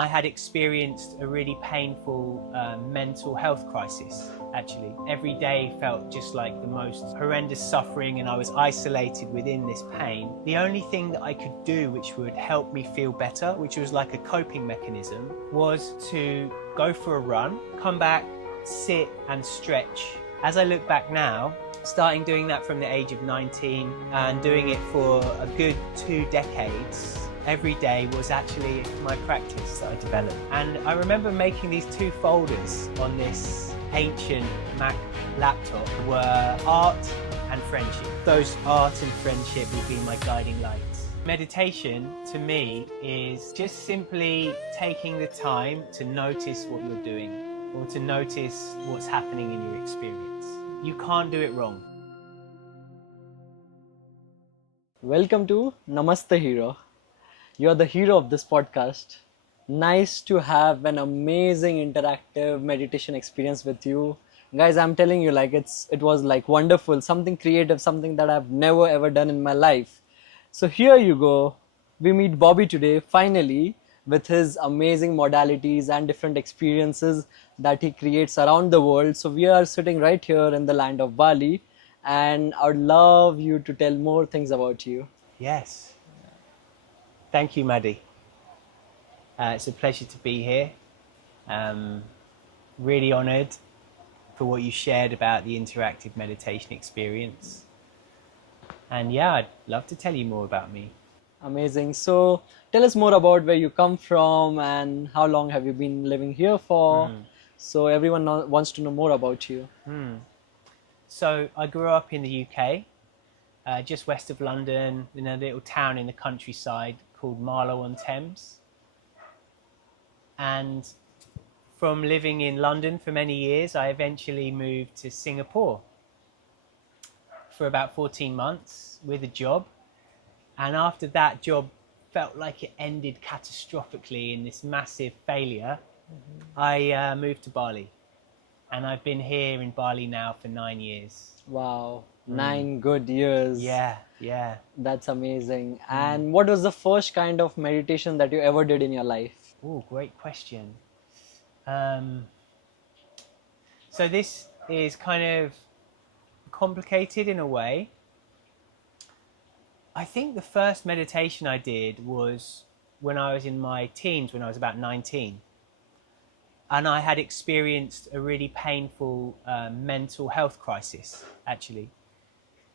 I had experienced a really painful mental health crisis, actually. Every day felt just like the most horrendous suffering, and I was isolated within this pain. The only thing that I could do which would help me feel better, which was like a coping mechanism, was to go for a run, come back, sit and stretch. As I look back now, starting doing that from the age of 19 and doing it for a good 2 decades, every day was actually my practice that I developed. And I remember making these 2 folders on this ancient Mac laptop were art and friendship. Those art and friendship will be my guiding lights. Meditation to me is just simply taking the time to notice what you're doing or to notice what's happening in your experience. You can't do it wrong. Welcome to Namaste Hero. You're the hero of this podcast. Nice to have an amazing interactive meditation experience with you. Guys, I'm telling you, it was like wonderful, something creative, something that I've never ever done in my life. So here you go. We meet Bobby today, finally, with his amazing modalities and different experiences that he creates around the world. So we are sitting right here in the land of Bali, and I would love you to tell more things about you. Yes. Thank you, Maddie. It's a pleasure to be here. Really honoured for what you shared about the interactive meditation experience. And yeah, I'd love to tell you more about me. Amazing. So tell us more about where you come from and how long have you been living here for. So everyone wants to know more about you. So I grew up in the UK, just west of London, in a little town in the countryside called Marlow-on-Thames. And from living in London for many years, I eventually moved to Singapore for about 14 months with a job. And after that job felt like it ended catastrophically in this massive failure, I moved to Bali. And I've been here in Bali now for 9 years. Wow, 9 good years. Yeah. That's amazing. And what was the first kind of meditation that you ever did in your life? Oh, great question. So this is kind of complicated in a way. I think the first meditation I did was when I was in my teens, when I was about 19. And I had experienced a really painful mental health crisis, actually.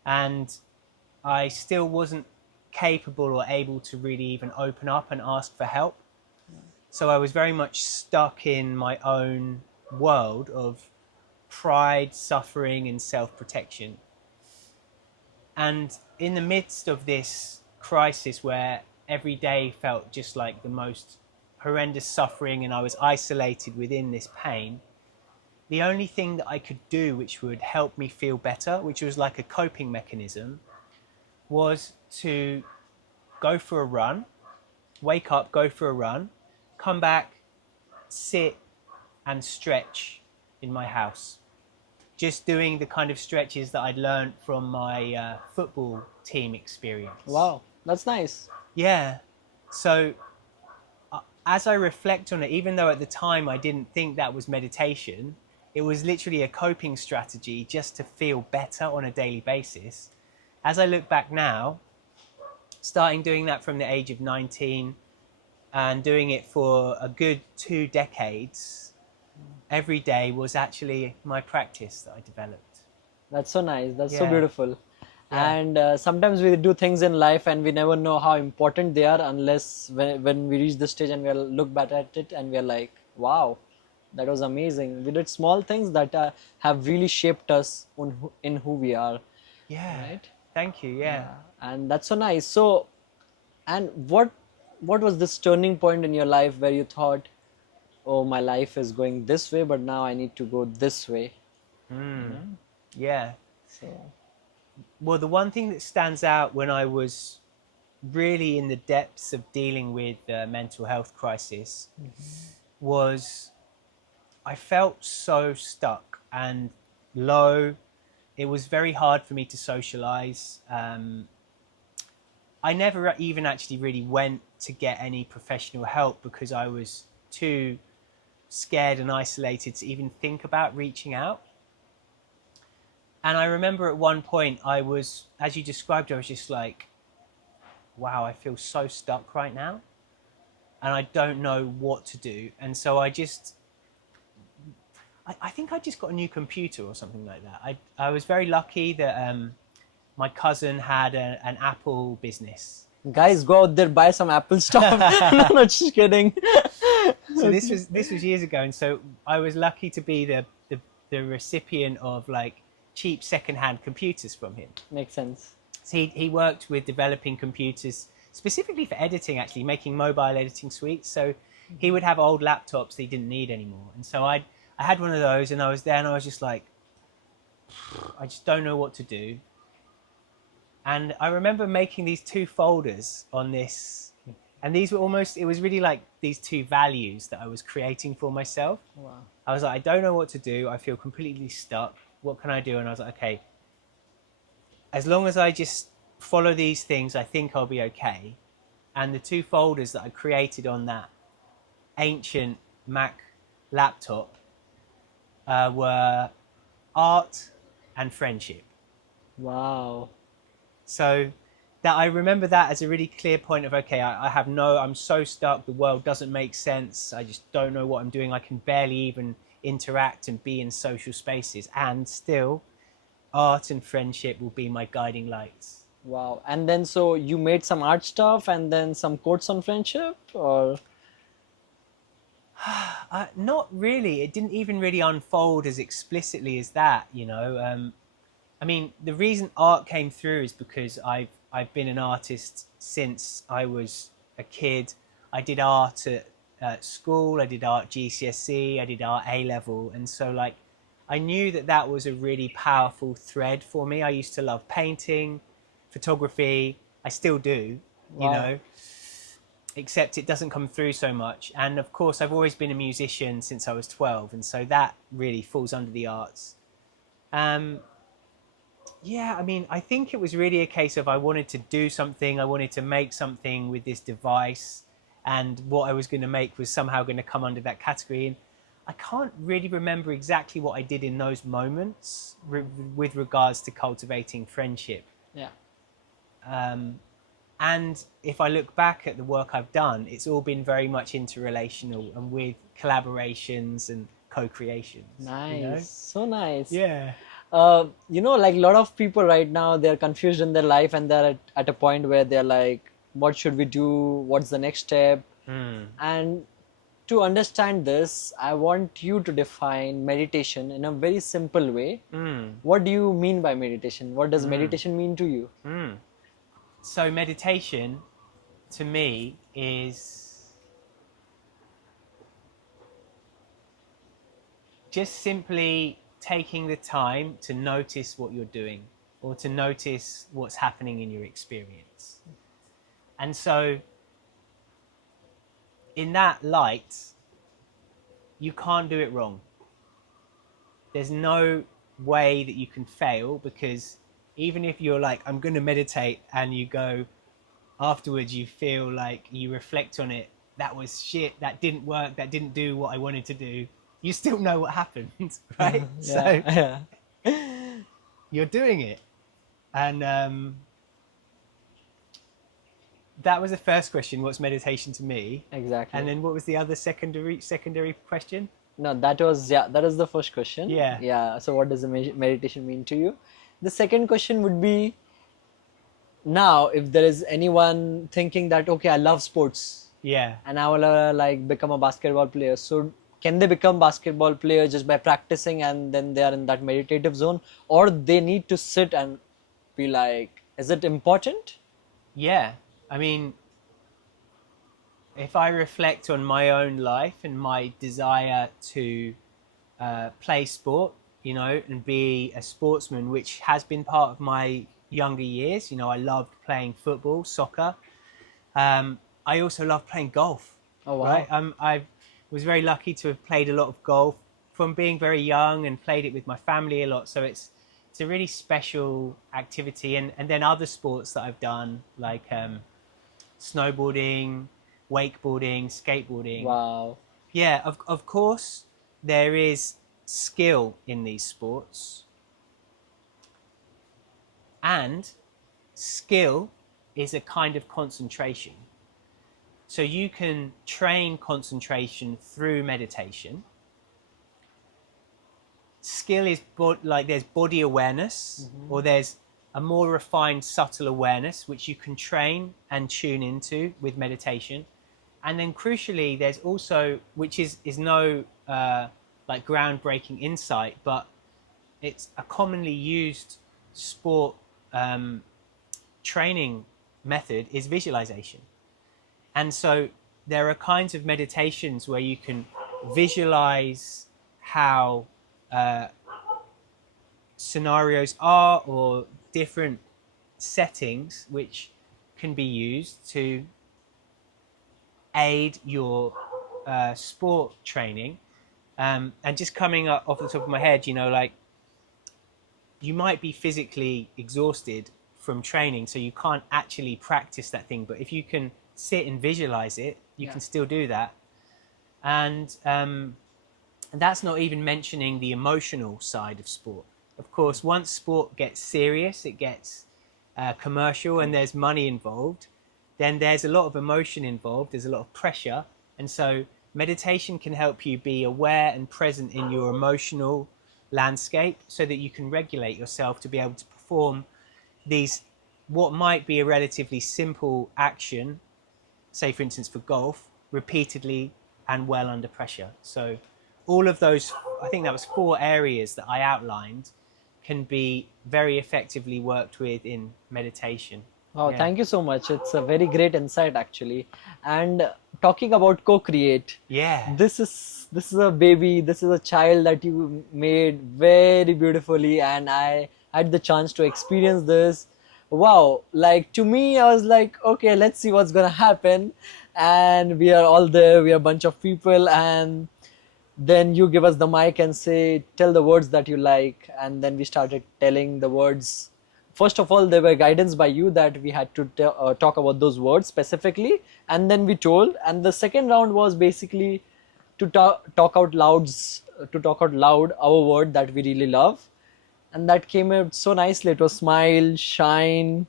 And I still wasn't capable or able to really even open up and ask for help. So I was very much stuck in my own world of pride, suffering, and self-protection. And in the midst of this crisis where every day felt just like the most horrendous suffering and I was isolated within this pain, the only thing that I could do which would help me feel better, which was like a coping mechanism, was to go for a run, wake up, go for a run, come back, sit and stretch in my house. Just doing the kind of stretches that I'd learned from my football team experience. Wow, that's nice. Yeah. So as I reflect on it, even though at the time I didn't think that was meditation, it was literally a coping strategy just to feel better on a daily basis. As I look back now, starting doing that from the age of 19 and doing it for a good 2 decades, every day was actually my practice that I developed. That's so nice. That's so beautiful. Yeah. And sometimes we do things in life and we never know how important they are unless when we reach the stage and we look back at it and we're like, wow, that was amazing. We did small things that have really shaped us in who we are. Yeah. Right? Thank you. Yeah. And that's so nice. So, and what was this turning point in your life where you thought, oh, my life is going this way, but now I need to go this way? Yeah. So, Well, the one thing that stands out when I was really in the depths of dealing with the mental health crisis was I felt so stuck and low. It was very hard for me to socialize. I never even actually really went to get any professional help because I was too scared and isolated to even think about reaching out. And I remember at one point I was, as you described, I was just like, wow, I feel so stuck right now and I don't know what to do. And so I think I just got a new computer or something like that. I was very lucky that my cousin had an Apple business. Guys, go out there, buy some Apple stuff. No, not just kidding. So this was years ago, and so I was lucky to be the recipient of like cheap secondhand computers from him. Makes sense. So he worked with developing computers specifically for editing, actually making mobile editing suites. So he would have old laptops that he didn't need anymore, and so I had one of those, and I was there, and I was just like, I just don't know what to do. And I remember making these two folders on this, and these were almost, it was really like these two values that I was creating for myself. Wow. I was like, I don't know what to do. I feel completely stuck. What can I do? And I was like, okay, as long as I just follow these things, I think I'll be okay. And the two folders that I created on that ancient Mac laptop were art and friendship. Wow. So that I remember that as a really clear point of, okay, I'm so stuck, the world doesn't make sense, I just don't know what I'm doing, I can barely even interact and be in social spaces, and still art and friendship will be my guiding lights. Wow. And then so you made some art stuff and then some quotes on friendship, or? Not really. It didn't even really unfold as explicitly as that, you know. I mean, the reason art came through is because I've been an artist since I was a kid. I did art at school, I did art GCSE, I did art A-level, and so like I knew that was a really powerful thread for me. I used to love painting, photography, I still do, you know, except it doesn't come through so much. And of course, I've always been a musician since I was 12, and so that really falls under the arts. Yeah, I mean, I think it was really a case of I wanted to do something, I wanted to make something with this device, and what I was going to make was somehow going to come under that category. And I can't really remember exactly what I did in those moments with regards to cultivating friendship. Yeah. And if I look back at the work I've done, it's all been very much interrelational and with collaborations and co-creations. Nice. You know? So nice. Yeah. You know, like a lot of people right now, they're confused in their life, and they're at a point where they're like, what should we do? What's the next step? And to understand this, I want you to define meditation in a very simple way. What do you mean by meditation? What does meditation mean to you? So meditation to me is just simply taking the time to notice what you're doing, or to notice what's happening in your experience. And so in that light, you can't do it wrong. There's no way that you can fail, because even if you're like, I'm going to meditate, and you go afterwards, you feel like you reflect on it, that was shit, that didn't work, that didn't do what I wanted to do, you still know what happened, right? Yeah. So you're doing it. And that was the first question, what's meditation to me? Exactly. And then what was the other secondary question? No, that was the first question. Yeah. So what does the meditation mean to you? The second question would be, now if there is anyone thinking that, okay, I love sports, Yeah. and I will like become a basketball player, so can they become basketball player just by practicing, and then they are in that meditative zone, or they need to sit and be like, is it important? Yeah. I mean, if I reflect on my own life and my desire to play sport, you know, and be a sportsman, which has been part of my younger years, you know, I loved playing football, soccer. I also love playing golf. Oh, wow. Right? I was very lucky to have played a lot of golf from being very young, and played it with my family a lot. So it's a really special activity. And then other sports that I've done, like snowboarding, wakeboarding, skateboarding. Wow. Yeah, of course, there is skill in these sports, and skill is a kind of concentration. So you can train concentration through meditation. Skill is like there's body awareness, or there's a more refined, subtle awareness, which you can train and tune into with meditation. And then crucially, there's also, which is no like groundbreaking insight, but it's a commonly used sport training method, is visualization. And so there are kinds of meditations where you can visualize how scenarios are, or different settings which can be used to aid your sport training. And just coming up off the top of my head, like you might be physically exhausted from training, so you can't actually practice that thing. But if you can sit and visualize it, you can still do that. And that's not even mentioning the emotional side of sport. Of course, once sport gets serious, it gets commercial, and there's money involved, then there's a lot of emotion involved, there's a lot of pressure. And so meditation can help you be aware and present in your emotional landscape, so that you can regulate yourself to be able to perform these, what might be a relatively simple action, say for instance for golf, repeatedly and well under pressure. So all of those, I think that was 4 areas that I outlined, can be very effectively worked with in meditation. Wow, Yeah. thank you so much. It's a very great insight actually. And talking about co-create, Yeah. this is a baby, this is a child that you made very beautifully, and I had the chance to experience this. Wow, like to me, I was like, okay, let's see what's gonna happen. And we are all there, we are a bunch of people, and then you give us the mic and say, tell the words that you like. And then we started telling the words. First of all, there were guidance by you that we had to talk about those words specifically, and then we told. And the second round was basically to talk out loud our word that we really love, and that came out so nicely. It was smile, shine,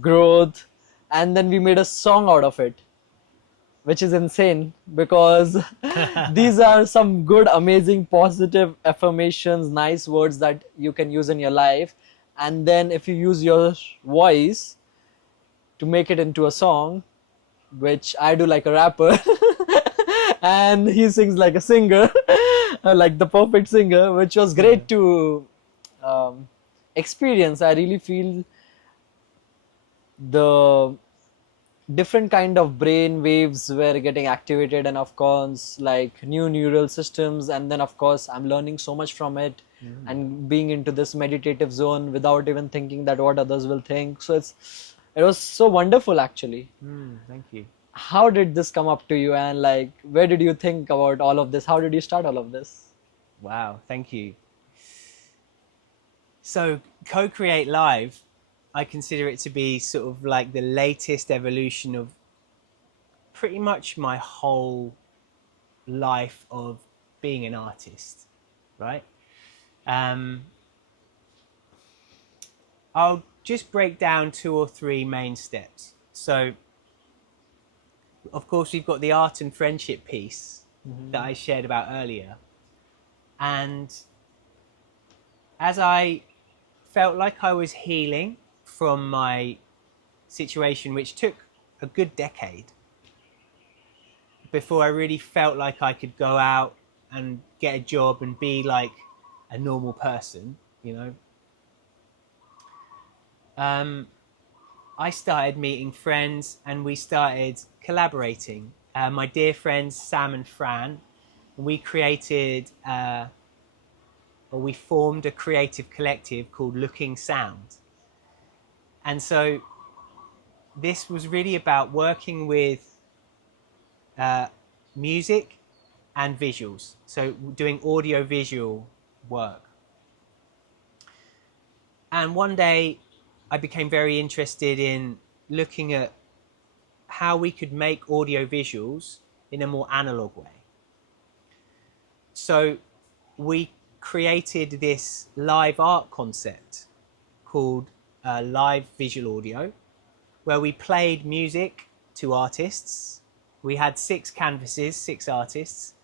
growth, and then we made a song out of it, which is insane because these are some good, amazing, positive affirmations, nice words that you can use in your life. And then if you use your voice to make it into a song, which I do like a rapper, and he sings like a singer, like the perfect singer, which was great to experience. I really feel the different kind of brain waves were getting activated, and of course like new neural systems. And then of course I'm learning so much from it, and being into this meditative zone without even thinking that what others will think. So it was so wonderful actually. Thank you. How did this come up to you, and like where did you think about all of this? How did you start all of this? Wow, thank you. So Co-Create Live, I consider it to be sort of like the latest evolution of pretty much my whole life of being an artist, right? I'll just break down 2 or 3 main steps. So, of course, we've got the art and friendship piece that I shared about earlier. And as I felt like I was healing from my situation, which took a good decade before I really felt like I could go out and get a job and be like a normal person, I started meeting friends, and we started collaborating. My dear friends Sam and Fran, we created or we formed a creative collective called Looking Sound. And so this was really about working with music and visuals, so doing audio visual work. And one day I became very interested in looking at how we could make audio visuals in a more analog way. So we created this live art concept called live visual audio, where we played music to artists. We had 6 canvases, 6 artists,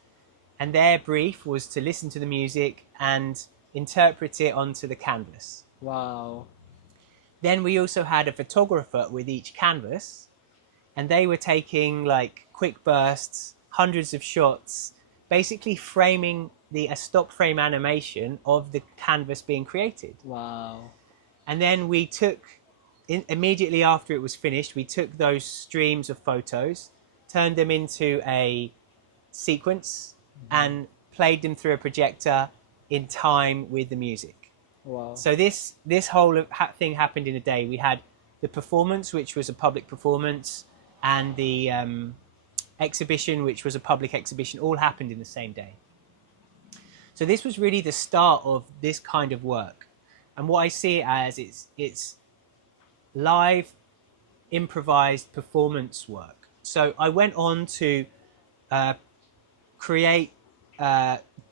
and their brief was to listen to the music and interpret it onto the canvas. Wow. Then we also had a photographer with each canvas, and they were taking like quick bursts, hundreds of shots, basically framing a stop frame animation of the canvas being created. Wow. And then we took, immediately after it was finished, we took those streams of photos, turned them into a sequence, and played them through a projector in time with the music. Wow. So this whole thing happened in a day. We had the performance, which was a public performance, and the exhibition, which was a public exhibition, all happened in the same day. So this was really the start of this kind of work. And what I see it as, it's live, improvised performance work. So I went on to create,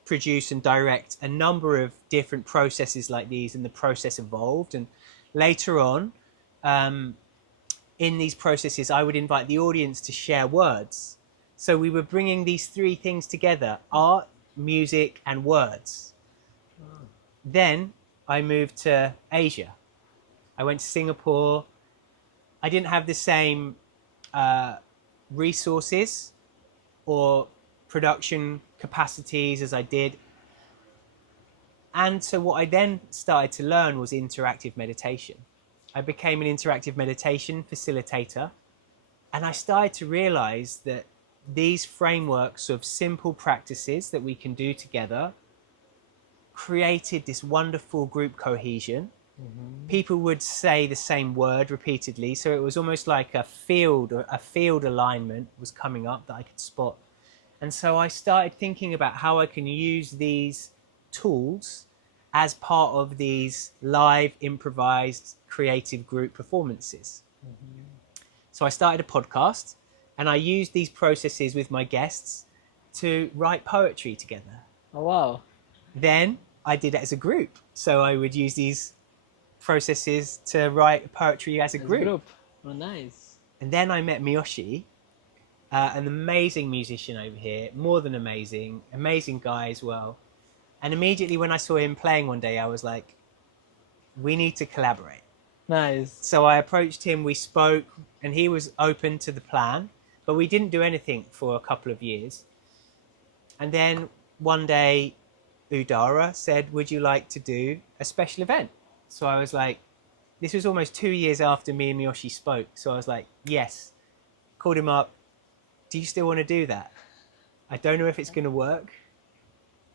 produce and direct a number of different processes like these, and the process evolved. And later on, in these processes, I would invite the audience to share words. So we were bringing these 3 things together: art, music, and words. Then I moved to Asia. I went to Singapore. I didn't have the same resources or production capacities as I did. And so what I then started to learn was interactive meditation. I became an interactive meditation facilitator, and I started to realize that these frameworks of simple practices that we can do together created this wonderful group cohesion. People would say the same word repeatedly, so it was almost like a field alignment was coming up that I could spot. And so I started thinking about how I can use these tools as part of these live, improvised, creative group performances. So I started a podcast, and I used these processes with my guests to write poetry together. Oh, wow. Then I did it as a group. So I would use these processes to write poetry as a group. Oh, nice. And then I met Miyoshi, an amazing musician over here, more than amazing guy as well. And immediately when I saw him playing one day, I was like, we need to collaborate. Nice. So I approached him, we spoke, and he was open to the plan, but we didn't do anything for a couple of years. And then one day, Udara said, would you like to do a special event? So I was like, this was almost 2 years after me and Miyoshi spoke. So I was like, yes. Called him up. Do you still want to do that? I don't know if it's going to work.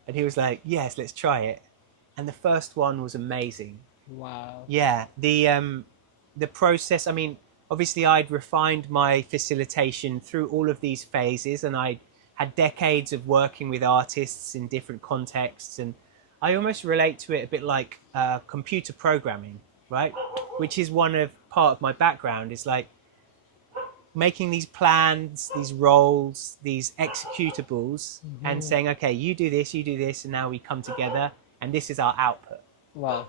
And he was like, yes, let's try it. And the first one was amazing. Wow. Yeah, the process, I mean, obviously I'd refined my facilitation through all of these phases, and I had decades of working with artists in different contexts, and I almost relate to it a bit like computer programming, right? Which is part of my background. It's like making these plans, these roles, these executables, and saying, okay, you do this, and now we come together, and this is our output. Wow.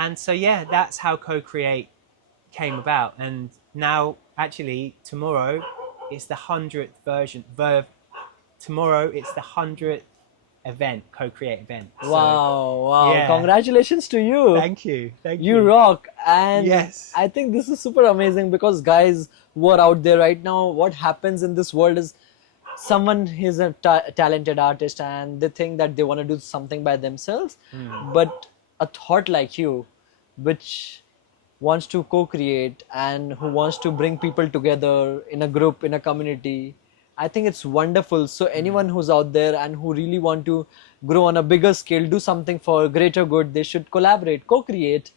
And so, yeah, that's how Co-Create came about. And now, actually, tomorrow, it's the 100th version. Tomorrow, it's the 100th event, Co-Create event. So, Wow. yeah. Congratulations to you. Thank you. You rock. And Yes. I think this is super amazing, because guys who are out there right now, what happens in this world is someone is a talented artist and they think that they want to do something by themselves. But a thought like you, which wants to co-create and who wants to bring people together in a group, in a community, I think it's wonderful. So anyone who's out there and who really want to grow on a bigger scale, do something for greater good, they should collaborate, co-create,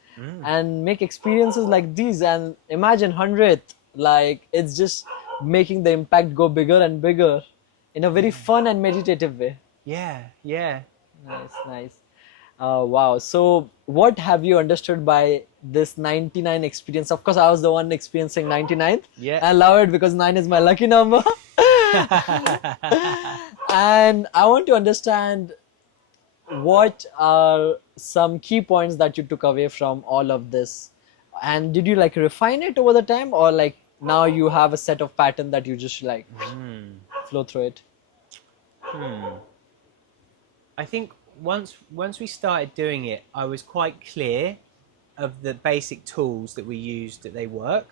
and make experiences like these. And imagine 100th, like it's just making the impact go bigger and bigger in a very fun and meditative way. Yeah. Nice. Wow. So what have you understood by this 99 experience? Of course, I was the one experiencing 99th. Yeah. I love it because 9 is my lucky number. And I want to understand what are some key points that you took away from all of this? And did you like refine it over the time, or like now you have a set of pattern that you just like flow through it? I think once we started doing it, I was quite clear of the basic tools that we used, that they work.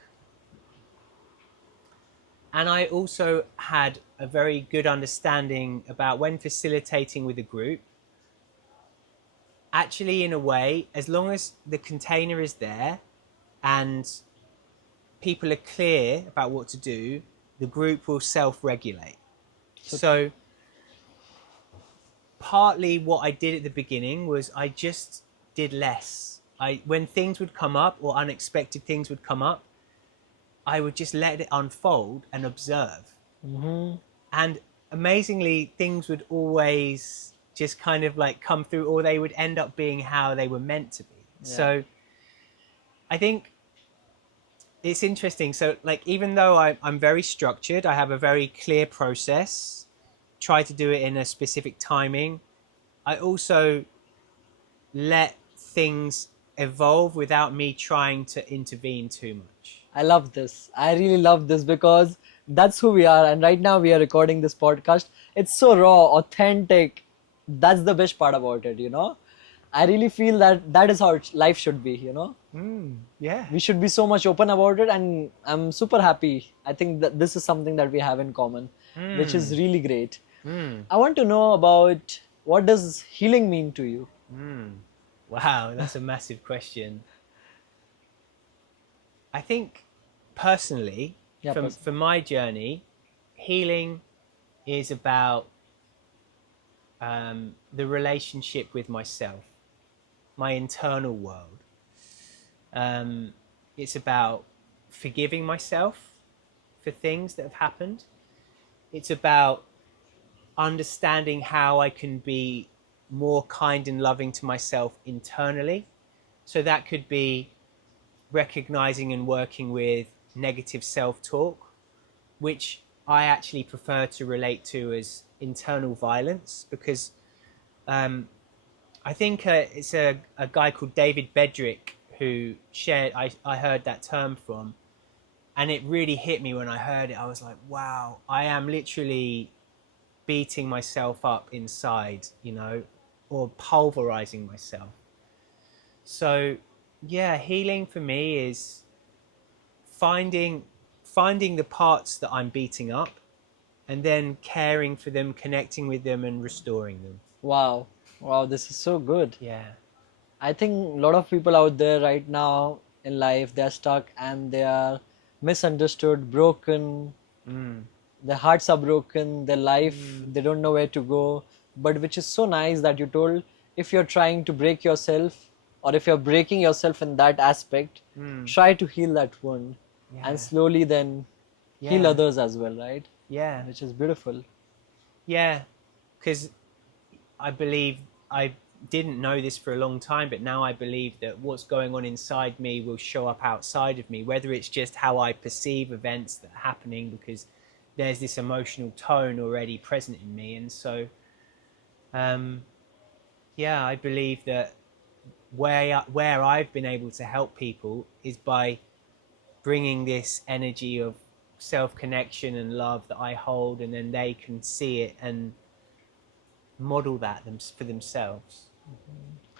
And I also had a very good understanding about when facilitating with a group, actually, in a way, as long as the container is there and people are clear about what to do, the group will self-regulate. So partly what I did at the beginning was I just did less. When things would come up or unexpected things would come up, I would just let it unfold and observe. And amazingly, things would always just kind of like come through, or they would end up being how they were meant to be. Yeah. So I think it's interesting. So like, even though I'm very structured, I have a very clear process, try to do it in a specific timing, I also let things evolve without me trying to intervene too much. I love this. I really love this because that's who we are. And right now we are recording this podcast. It's so raw, authentic. That's the best part about it, you know? I really feel that that is how life should be, you know? Yeah. We should be so much open about it. And I'm super happy. I think that this is something that we have in common, which is really great. I want to know about, what does healing mean to you? Wow, that's a massive question. I think personally, Yeah, for my journey, healing is about the relationship with myself, my internal world. It's about forgiving myself for things that have happened. It's about understanding how I can be more kind and loving to myself internally. So that could be recognizing and working with negative self-talk, which I actually prefer to relate to as internal violence, because I think it's a guy called David Bedrick who shared, I heard that term from, and it really hit me when I heard it. I was like, wow, I am literally beating myself up inside, you know, or pulverizing myself. So yeah, healing for me is finding the parts that I'm beating up, and then caring for them, connecting with them, and restoring them. Wow. Wow, this is so good. Yeah. I think a lot of people out there right now in life, they're stuck and they are misunderstood, broken. Their hearts are broken, their life, they don't know where to go. But which is so nice that you told, if you're trying to break yourself, or if you're breaking yourself in that aspect, try to heal that wound, Yeah. and slowly then heal Yeah. others as well, right? Yeah. Which is beautiful. Yeah. Because I believe, I didn't know this for a long time, but now I believe that what's going on inside me will show up outside of me, whether it's just how I perceive events that are happening, because there's this emotional tone already present in me. And so, yeah, I believe that where I've been able to help people is by bringing this energy of self-connection and love that I hold, and then they can see it and model that for themselves.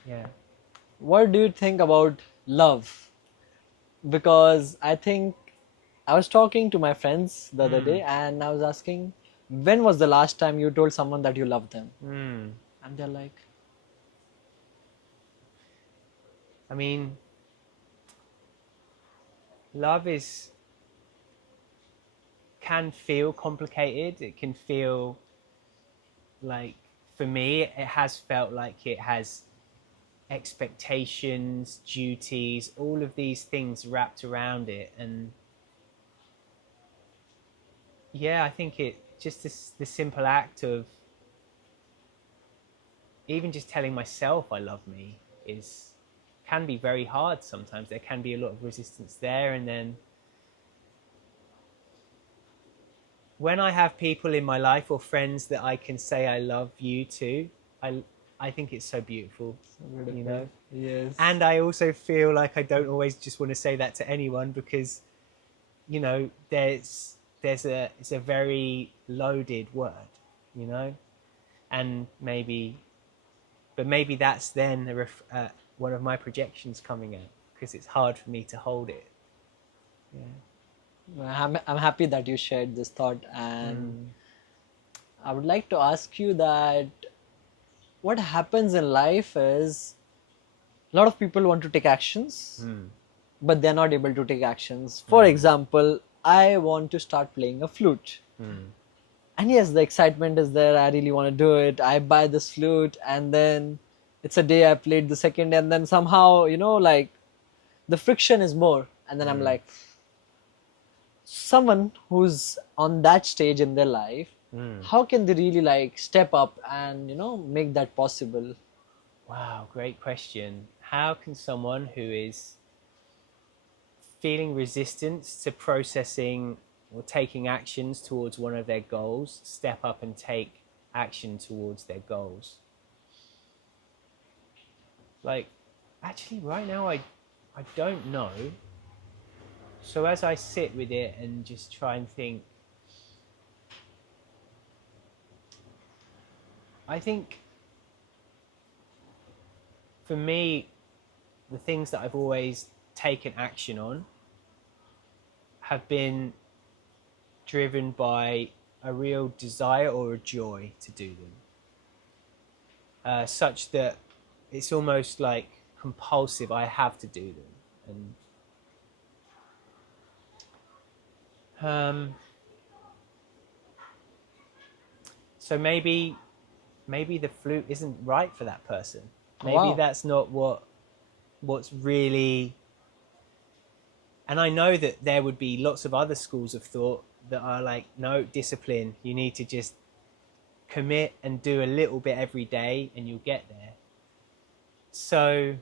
Yeah. What do you think about love? Because I think I was talking to my friends the other day and I was asking, when was the last time you told someone that you love them? And they're like, I mean, love can feel complicated. It can feel like, for me, it has felt like it has expectations, duties, all of these things wrapped around it. And yeah, I think it just the simple act of even just telling myself I love me is can be very hard sometimes. There can be a lot of resistance there, and then when I have people in my life or friends that I can say I love you to, I think it's so beautiful, So beautiful. you know. Yes. And I also feel like I don't always just want to say that to anyone because, you know, it's a very loaded word, you know, and maybe that's then one of my projections coming out because it's hard for me to hold it. Yeah. I'm happy that you shared this thought, and Mm. I would like to ask you that what happens in life is a lot of people want to take actions, Mm. but they're not able to take actions. For example, I want to start playing a flute. Mm. And yes, the excitement is there. I really want to do it. I buy this flute, and then it's a day I played the second, and then somehow, like the friction is more. And then I'm Mm. like, someone who's on that stage in their life, Mm. how can they really like step up and, make that possible? Wow, great question. How can someone who is feeling resistance to processing or taking actions towards one of their goals step up and take action towards their goals? Like, actually, right now, I don't know. So as I sit with it and just try and think, I think for me, the things that I've always taken action on have been driven by a real desire or a joy to do them, such that it's almost like compulsive. I have to do them, and so maybe the flute isn't right for that person. Maybe Wow. that's not what's really. And I know that there would be lots of other schools of thought that are like, no, discipline. You need to just commit and do a little bit every day, and you'll get there. So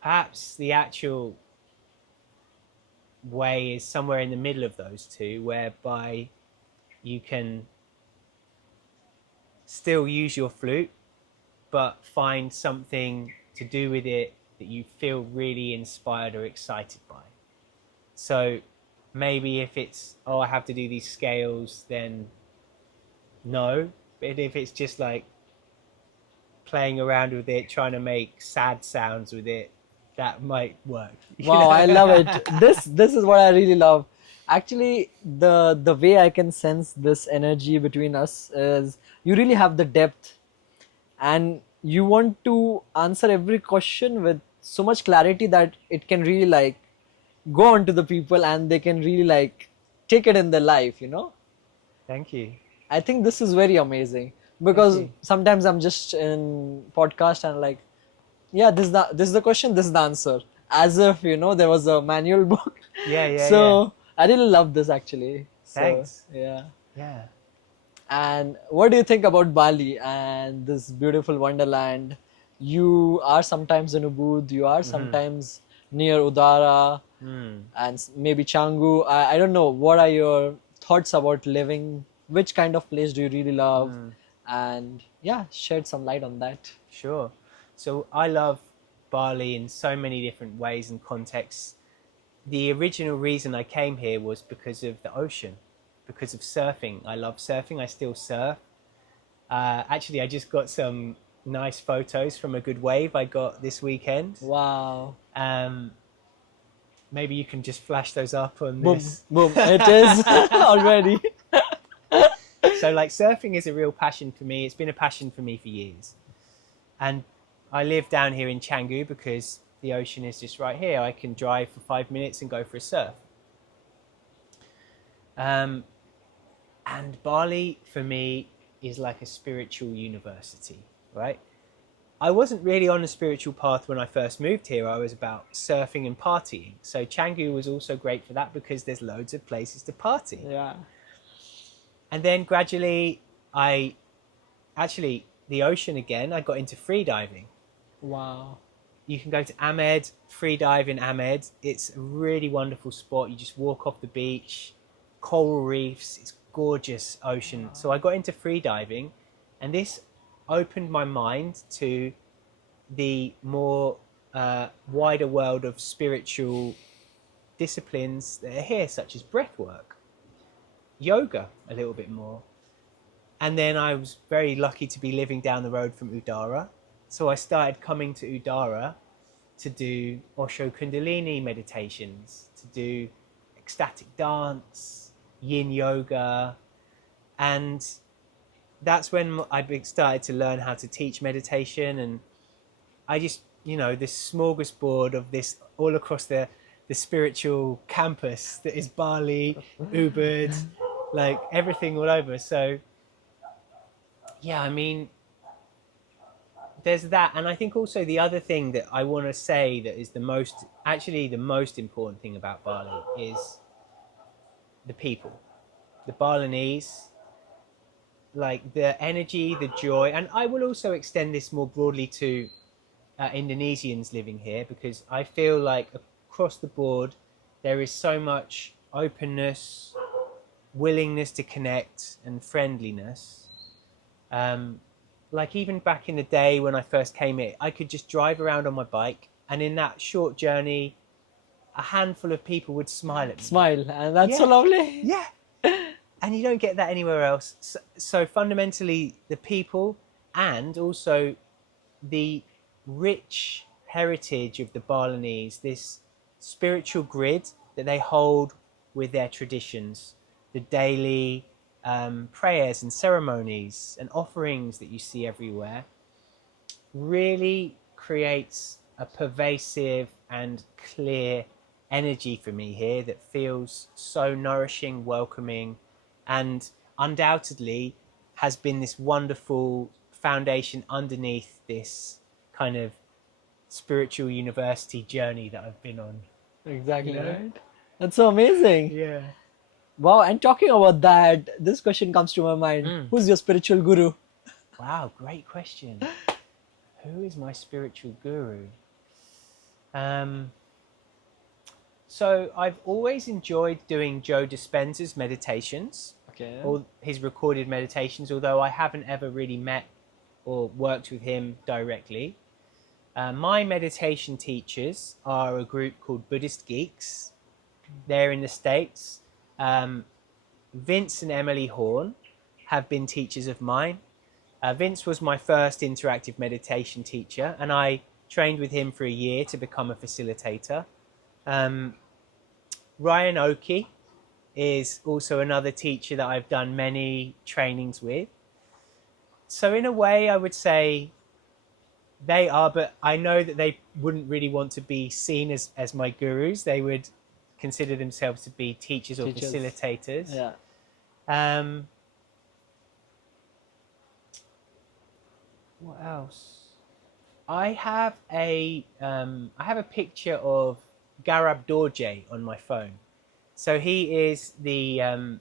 perhaps the actual way is somewhere in the middle of those two, whereby you can still use your flute, but find something to do with it that you feel really inspired or excited by. So maybe if it's, oh, I have to do these scales, then no. But if it's just like playing around with it, trying to make sad sounds with it, that might work. Wow, I love it. This is what I really love. Actually, the way I can sense this energy between us is you really have the depth, and you want to answer every question with so much clarity that it can really like go on to the people, and they can really like take it in their life. Thank you. I think this is very amazing Thank because you. sometimes I'm just in podcast and like, yeah, this is the question, this is the answer, as if there was a manual book. Yeah, yeah, yeah. So I really love this actually. So Thanks. yeah. Yeah. And what do you think about Bali and this beautiful wonderland? You are sometimes in Ubud, you are sometimes near Udara, Mm. and maybe Canggu. I don't know. What are your thoughts about living? Which kind of place do you really love? And yeah, shed some light on that. Sure. So I love Bali in so many different ways and contexts. The original reason I came here was because of the ocean, because of surfing. I love surfing. I still surf. Actually, I just got some nice photos from a good wave I got this weekend. Wow. Maybe you can just flash those up on Boom, this. boom. It is already. So like surfing is a real passion for me. It's been a passion for me for years. And I live down here in Canggu because the ocean is just right here. I can drive for 5 minutes and go for a surf. And Bali for me is like a spiritual university, right? I wasn't really on a spiritual path when I first moved here. I was about surfing and partying. So Canggu was also great for that because there's loads of places to party. Yeah. And then gradually the ocean again, I got into free diving. Wow. You can go to Ahmed, free dive in Ahmed. It's a really wonderful spot. You just walk off the beach, coral reefs, it's gorgeous ocean. So I got into free diving, and this opened my mind to the more wider world of spiritual disciplines that are here, such as breath work, yoga a little bit more. And then I was very lucky to be living down the road from Udara. So I started coming to Udara to do Osho Kundalini meditations, to do ecstatic dance, yin yoga. And that's when I started to learn how to teach meditation. And I just, this smorgasbord of this all across the spiritual campus that is Bali, Ubud, like everything all over. So, yeah, I mean, there's that. And I think also the other thing that I want to say that is the most important thing about Bali is the people, the Balinese, like the energy, the joy. And I will also extend this more broadly to Indonesians living here, because I feel like across the board there is so much openness, willingness to connect, and friendliness. Like even back in the day when I first came here, I could just drive around on my bike, and in that short journey, a handful of people would smile at me. Smile, and that's so lovely. Yeah. And you don't get that anywhere else. So fundamentally, the people, and also the rich heritage of the Balinese, this spiritual grid that they hold with their traditions, the daily prayers and ceremonies and offerings that you see everywhere, really creates a pervasive and clear energy for me here that feels so nourishing, welcoming, and undoubtedly has been this wonderful foundation underneath this kind of spiritual university journey that I've been on. Exactly, right? That's so amazing. Yeah. Wow, and talking about that, this question comes to my mind. Who's your spiritual guru? Wow, great question. Who is my spiritual guru? So I've always enjoyed doing Joe Dispenza's meditations, or his recorded meditations, although I haven't ever really met or worked with him directly. My meditation teachers are a group called Buddhist Geeks. They're in the States. Vince and Emily Horn have been teachers of mine. Vince was my first interactive meditation teacher, and I trained with him for a year to become a facilitator. Ryan Oki is also another teacher that I've done many trainings with. So in a way, I would say they are, but I know that they wouldn't really want to be seen as my gurus. They would consider themselves to be teachers or facilitators. Yeah. What else? I have a picture of Garab Dorje on my phone. So he is the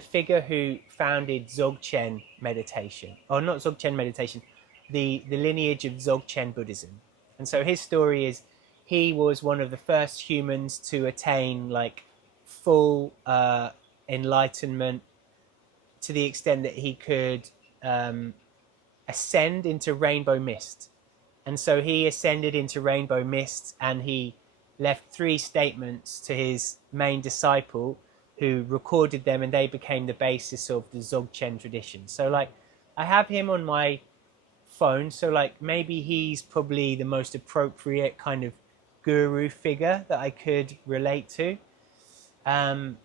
figure who founded Dzogchen meditation, or not Dzogchen meditation, the lineage of Dzogchen Buddhism. And so his story is he was one of the first humans to attain like full enlightenment, to the extent that he could ascend into rainbow mist. And so he ascended into rainbow mist, and he left 3 statements to his main disciple, who recorded them, and they became the basis of the Dzogchen tradition. So like I have him on my phone, so like maybe he's probably the most appropriate kind of guru figure that I could relate to. And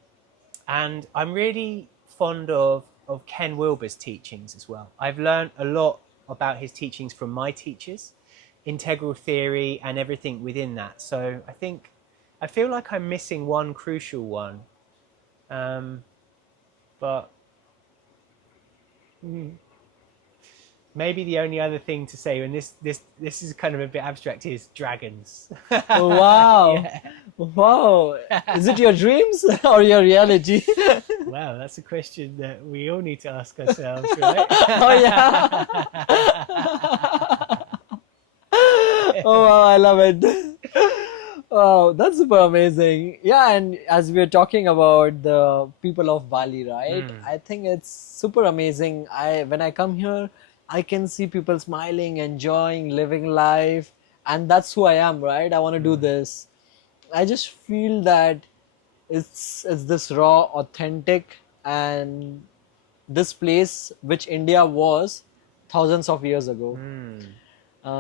I'm really fond of Ken Wilber's teachings as well. I've learned a lot about his teachings from my teachers, integral theory and everything within that. So I feel like I'm missing one crucial one. But maybe the only other thing to say, and this is kind of a bit abstract, is dragons. Wow. Yeah. Wow. Is it your dreams or your reality? Wow, that's a question that we all need to ask ourselves, right? Oh yeah. Oh wow, I love it. Wow, that's super amazing. Yeah, and as we're talking about the people of Bali, right? I think it's super amazing. When I come here, I can see people smiling, enjoying, living life, and that's who I am, right? I want to do this. I just feel that it's this raw, authentic, and this place which India was thousands of years ago.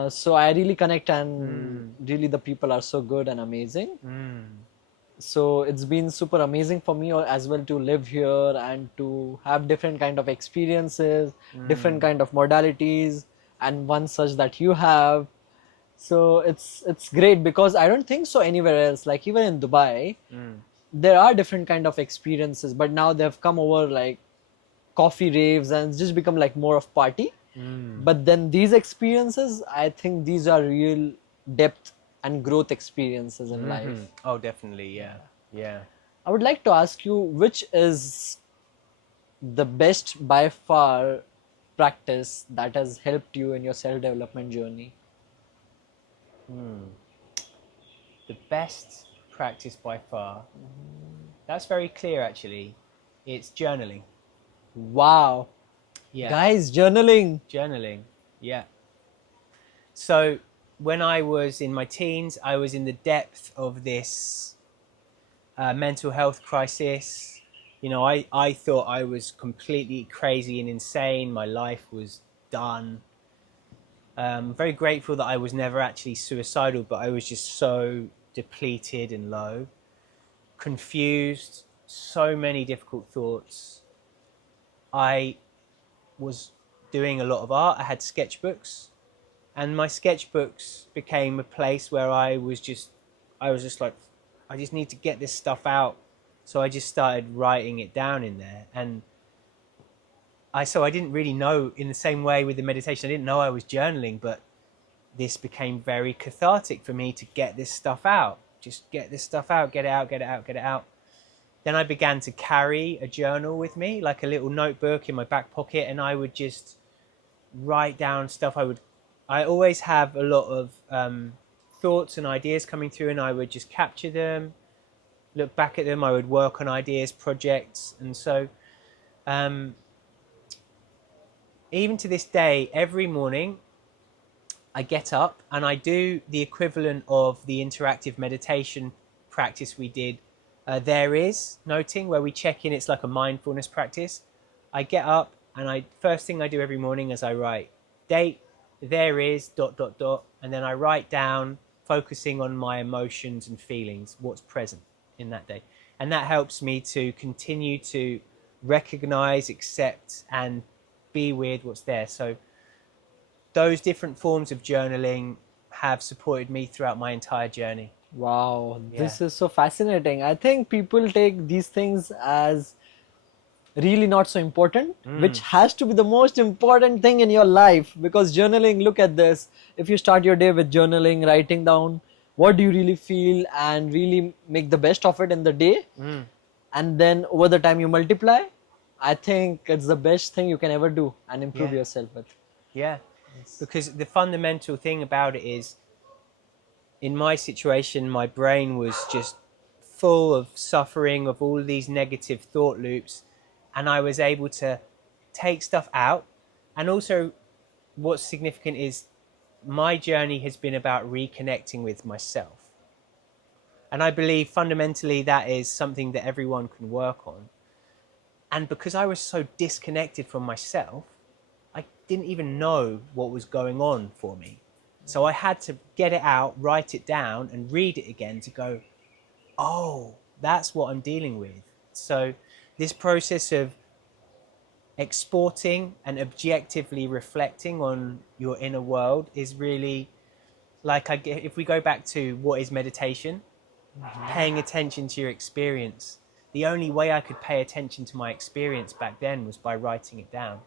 So I really connect, and really the people are so good and amazing. So it's been super amazing for me as well to live here and to have different kind of experiences, different kind of modalities, and one such that you have. So it's great because I don't think so anywhere else. Like even in Dubai, there are different kind of experiences, but now they've come over like coffee raves and it's just become like more of party. But then these experiences, I think these are real depth and growth experiences in life. Oh, definitely. Yeah. Yeah. I would like to ask you, which is the best by far practice that has helped you in your self-development journey? The best practice by far. That's very clear, actually. It's journaling. Wow. Yeah. Guys, journaling. Journaling. Yeah. So when I was in my teens, I was in the depth of this mental health crisis. You know, I thought I was completely crazy and insane. My life was done. Very grateful that I was never actually suicidal, but I was just so depleted and low, confused, so many difficult thoughts. I was doing a lot of art. I had sketchbooks, and my sketchbooks became a place where I was just like, I just need to get this stuff out. So I just started writing it down in there, and I didn't really know, in the same way with the meditation, I didn't know I was journaling, but this became very cathartic for me to get this stuff out. Just get this stuff out, get it out, get it out, get it out. Then I began to carry a journal with me, like a little notebook in my back pocket, and I would just write down stuff. I always have a lot of thoughts and ideas coming through, and I would just capture them, look back at them. I would work on ideas, projects, and so even to this day, every morning I get up and I do the equivalent of the interactive meditation practice we did. There is noting, where we check in. It's like a mindfulness practice. I get up and first thing I do every morning is I write date, there is ... and then I write down, focusing on my emotions and feelings, what's present in that day. And that helps me to continue to recognize, accept, and be with what's there. So those different forms of journaling have supported me throughout my entire journey. Wow, this Yeah. is so fascinating. I think people take these things as really not so important, which has to be the most important thing in your life, because journaling, look at this. If you start your day with journaling, writing down what do you really feel and really make the best of it in the day, and then over the time you multiply, I think it's the best thing you can ever do and improve Yeah. yourself with. Yeah. Because the fundamental thing about it is, in my situation, my brain was just full of suffering, of all these negative thought loops, and I was able to take stuff out. And also, what's significant is my journey has been about reconnecting with myself. And I believe fundamentally that is something that everyone can work on. And because I was so disconnected from myself, I didn't even know what was going on for me. So I had to get it out, write it down, and read it again to go, oh, that's what I'm dealing with. So this process of exporting and objectively reflecting on your inner world is really like, if we go back to what is meditation, paying attention to your experience. The only way I could pay attention to my experience back then was by writing it down.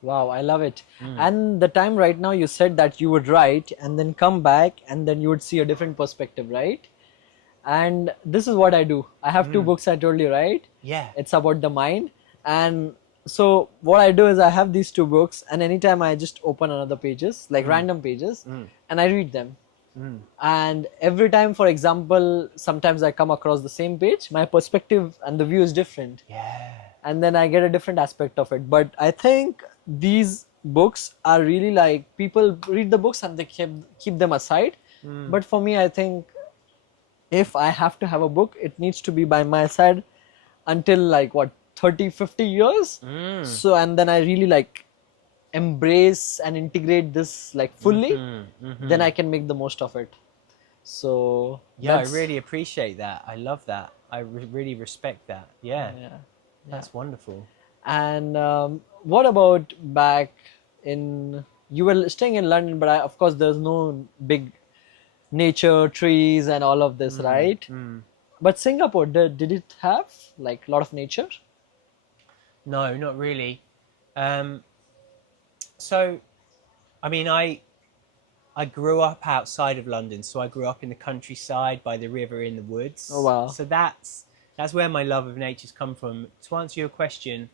Wow, I love it. And the time right now, you said that you would write and then come back and then you would see a different perspective, right? And this is what I do. I have two books, I told you, right? Yeah. It's about the mind. And so what I do is I have these two books, and anytime I just open another pages, like random pages, and I read them. And every time, for example, sometimes I come across the same page, my perspective and the view is different. Yeah. And then I get a different aspect of it. But I think these books are really like people read the books and they keep them aside. But for me, I think if I have to have a book, it needs to be by my side until like what 30-50 years. So and then I really like embrace and integrate this like fully, then I can make the most of it. So Yeah, I that's- really appreciate that. I love that. I really respect that. Yeah, yeah. that's wonderful. And what about back in, you were staying in London, but of course there's no big nature, trees, and all of this, right? But Singapore, did it have like a lot of nature? No, not really. Um, so, I mean, I grew up outside of London, so I grew up in the countryside by the river in the woods. Oh, wow. So that's where my love of nature's come from. To answer your question,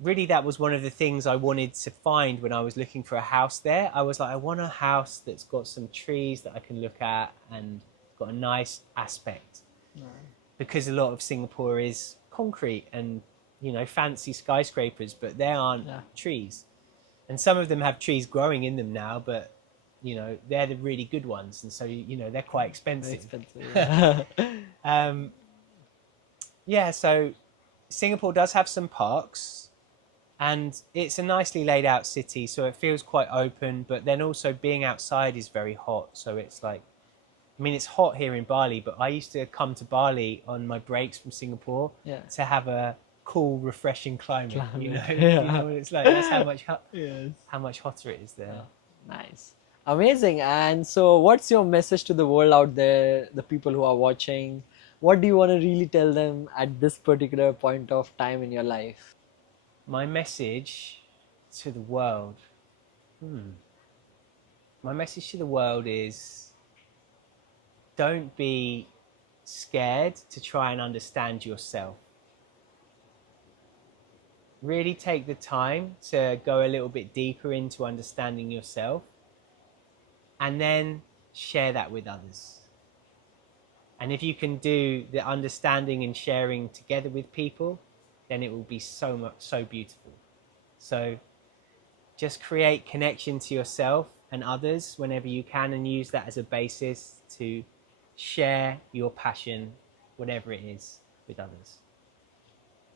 really that was one of the things I wanted to find when I was looking for a house there. I was like, I want a house that's got some trees that I can look at and got a nice aspect. Because a lot of Singapore is concrete and, you know, fancy skyscrapers, but they aren't trees. And some of them have trees growing in them now, but, you know, they're the really good ones. And so, you know, they're quite expensive. Yeah, so Singapore does have some parks. And it's a nicely laid out city, so it feels quite open, but then also being outside is very hot. So it's like, I mean, it's hot here in Bali, but I used to come to Bali on my breaks from Singapore to have a cool, refreshing climate. You know, you know what it's like. That's how much how much hotter it is there. Nice. Amazing. And so what's your message to the world out there, the people who are watching? What do you want to really tell them at this particular point of time in your life? My message to the world. My message to the world is don't be scared to try and understand yourself. Really take the time to go a little bit deeper into understanding yourself and then share that with others. And if you can do the understanding and sharing together with people, then it will be so beautiful. So just create connection to yourself and others whenever you can and use that as a basis to share your passion, whatever it is, with others.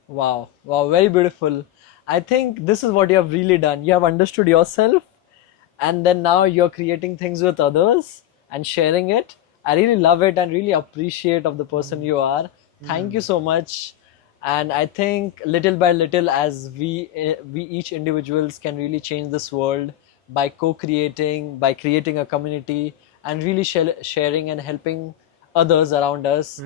Wow, wow, very beautiful. I think this is what you have really done. You have understood yourself, and then now you're creating things with others and sharing it. I really love it and really appreciate of the person you are. Thank you so much. And I think little by little, as we each individuals can really change this world by co-creating, by creating a community, and really sharing and helping others around us.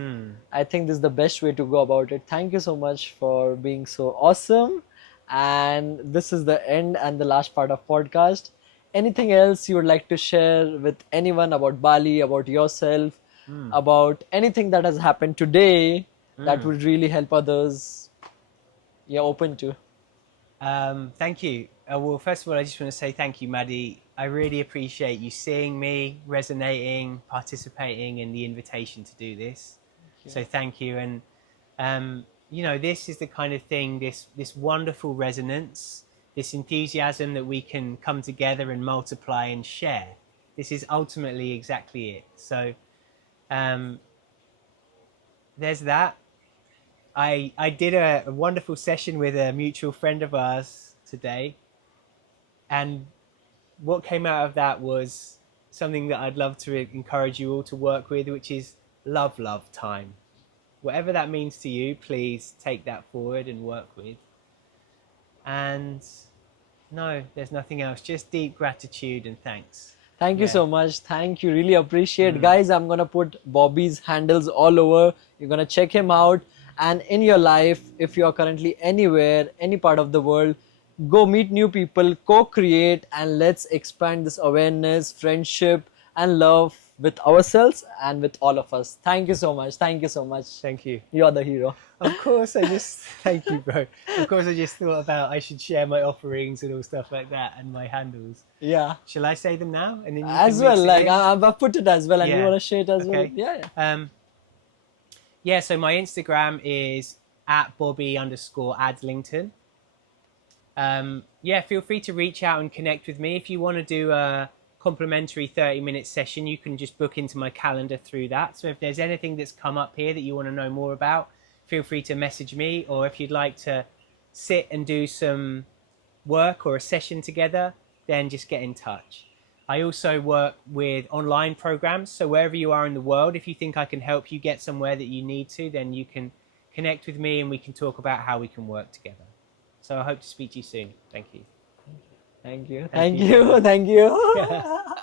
I think this is the best way to go about it. Thank you so much for being so awesome. And this is the end and the last part of podcast. Anything else you would like to share with anyone about Bali, about yourself, about anything that has happened today that would really help others? You're open to. Thank you. Well, first of all, I just want to say thank you, Maddie. I really appreciate you seeing me, resonating, participating in the invitation to do this. So thank you. And, you know, this is the kind of thing, this wonderful resonance, this enthusiasm that we can come together and multiply and share. This is ultimately exactly it. So there's that. I did a wonderful session with a mutual friend of ours today. And what came out of that was something that I'd love to encourage you all to work with, which is love time. Whatever that means to you, please take that forward and work with. And no, there's nothing else. Just deep gratitude and thanks. Thank you so much. Thank you. Really appreciate. Guys, I'm going to put Bobby's handles all over. You're going to check him out. And in your life, if you are currently anywhere, any part of the world, go meet new people, co-create, and let's expand this awareness, friendship, and love with ourselves and with all of us. Thank you so much. Thank you so much. Thank you. You're the hero. Of course, thank you, bro. Of course, I just thought about I should share my offerings and all stuff like that and my handles. Yeah. Shall I say them now? And then you as can well, mix it like in? I've put it as well, and you Yeah. want to share it as well. Okay. Yeah. Yeah, so my Instagram is @Bobby_Adlington. Yeah, feel free to reach out and connect with me. If you want to do a complimentary 30-minute session, you can just book into my calendar through that. So if there's anything that's come up here that you want to know more about, feel free to message me. Or if you'd like to sit and do some work or a session together, then just get in touch. I also work with online programs. So wherever you are in the world, if you think I can help you get somewhere that you need to, then you can connect with me and we can talk about how we can work together. So I hope to speak to you soon. Thank you. Thank you. Thank Thank you. you. Thank you.